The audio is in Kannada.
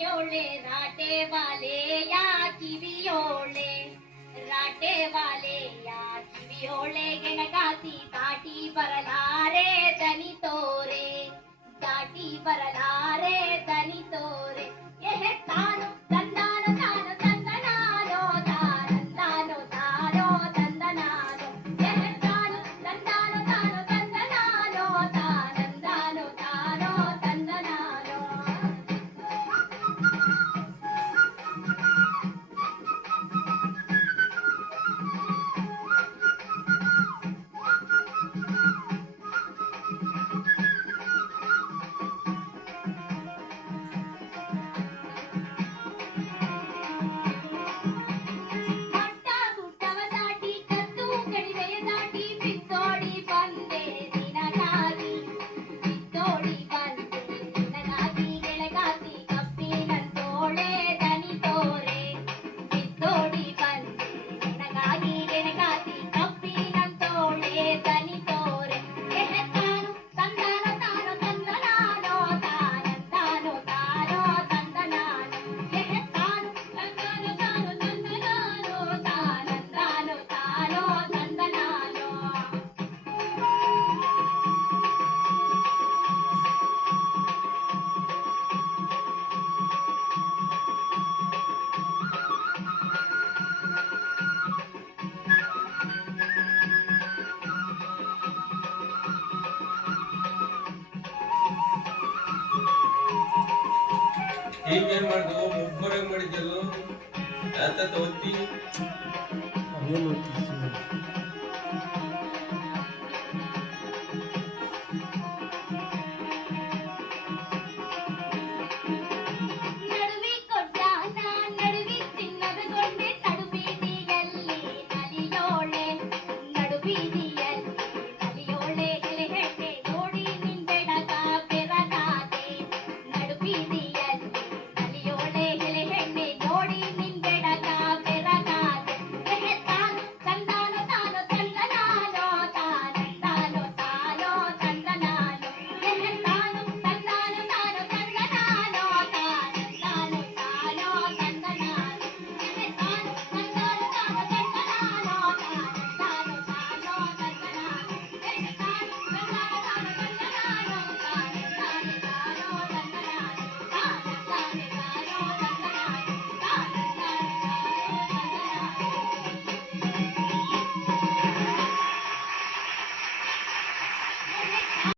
ಕಿವಿಯೋಳೆ ರಾಟೆವಾಲೆಯ ಕಿವಿಯೋಳೆ ರಾಟೆವಾಲೆಯ ಕಿವಿಯೋಳೆ ಗೆಣಗಾತಿ ದಾಟಿ ಬರಲಾರೆ ದನಿ ತೋರೆ ದಾಟಿ ಬರಲಾರೆ ದನಿ ತೋರೆ ಎಹೆ ತಾನು ತಂದಾನು ತಾನು ತಂದನಾನೋ ತಾನಂದಾನು ತಾನೋ ತಂದನಾನೋ ಎಹೆ ತಾನು ತಂದಾನು ತಾನು ತಂದನಾನೋ ತಾನಂದಾನು ತಾನೋ ತಂದನಾನೋ. ಮಟ್ಟ ಗುಡ್ಡವ ದಾಟಿ ಕತ್ತು ಕಣಿವೆಯ ದಾಟಿ ಬಿತ್ತೋಡಿ ಬಂದೆ ನಿನಗಾಗಿ ಬಿತ್ತೋಡಿ ಬಂದೆ ನಿನಗಾಗಿ ಗೆಳಗಾತಿ ಕಪ್ಪಿನಂತೋಳೆ ದನಿ ತೋರೆ ಬಿತ್ತೋಡಿ ಬಂದೆ ನಿನಗಾಗಿ ಗೆಳಗಾತಿ ಕಪ್ಪಿನಂತೋಳೆ ದನಿ ತೋರೆ ಎಹೆ ತಾನು ತಂದಾನು ತಾನು ತಂದನಾನೋ ತಾನಂದಾನು ತಾನೋ ತಂದನಾನೋ ಎಹೆ ತಾನು ತಂದಾನು ತಾನು ತಂದನಾನೋ ತಾನಂದಾನು ತಾನೋ ತಂದನಾನೋ. ಹೀಗೇನ್ ಮಾಡ್ದು ಮುಗ್ಗುರಂಗ್ ಮಾಡಿದ್ದದು ಆತ ಒತ್ತಿ ಅದೇನು